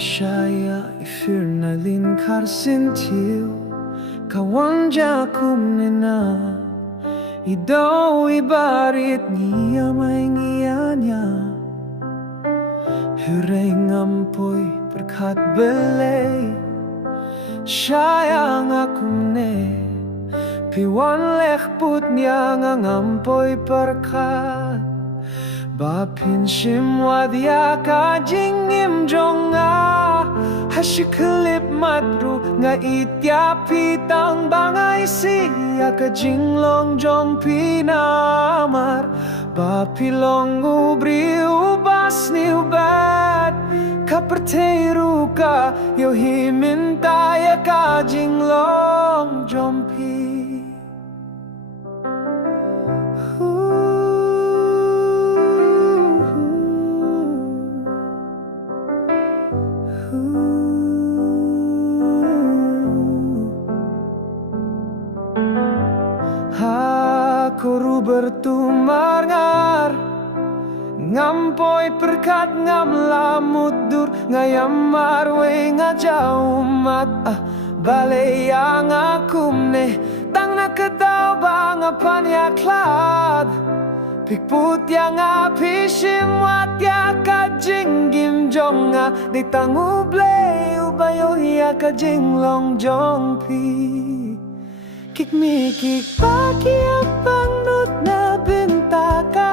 Shaya ifirnalin karsintil Kawanja kumnena Idaw ibarit niya may ngiyanya Hureng ampoy berkat belay Shaya nga kumne Piwan lekput niya nga ngampoy berkat Bapin shimwadya ka jingim jonga Hashiklip madru nga itya pitang bangay siya ka jinglong jong pinamar Bapilong ubri ubas ni ubat Kaperteru ka yo himintaya ka jinglong jong pi Kuru bertumarngar Ngampoy perkat ngam lamut dur Ngayam marwe ngajau mat Balay yang akumne Tang nakataw bang apan yaklad Pikput yang apishim wat ya kajinggim jonga Di tangublay ubayo ya kajinglong jongpi Kikmikik pagi apang nut na bintaka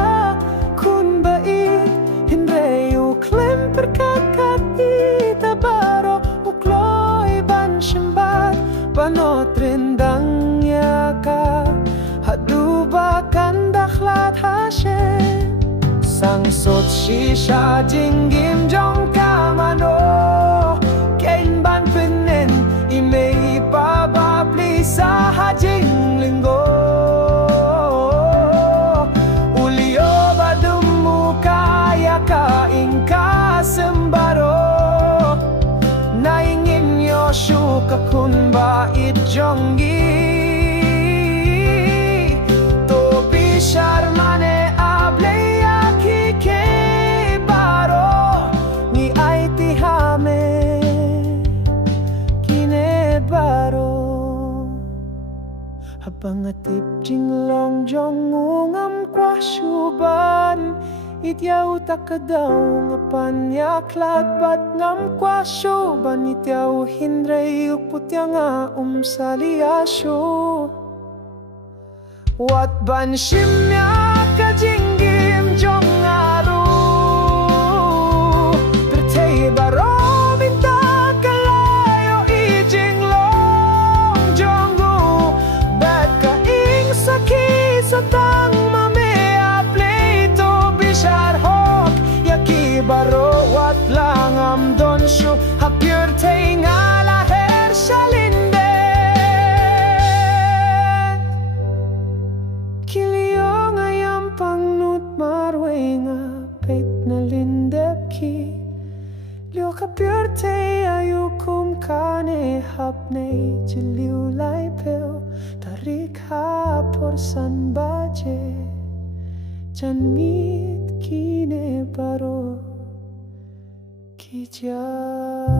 Kun bait hinre uklim perkakat itabaro Ukloy ban shimbat banot rindang yaka Haduba kan dakhlat Hashem Sangsot shisha jinggim jong kamano Kain ban pinin imei pababli sa hajing linggo Ulio badumu kaya kaing kasembaro Naingin yoshu kapun bait jonggi Topi sharmane ableya kike baro Ni aiti hame Habang atip jinglong jong ngam kwa syuban Ityaw takadaw ngapan yaklat bat ngam kwa syuban Ityaw hinrey ukputya nga umsaliasyo Wat ban shimya kajinggim jong aru Bertay baro Baro wat lang am donsyo Hapyur tay nga laher sa lindet Kiliyo ngayam pangnut marwe nga Peit na lindep ki Liyo kapyur tay ayukum kane hapne Jiliw lay peo tarik hapor san baje Janmit kine baro Kijah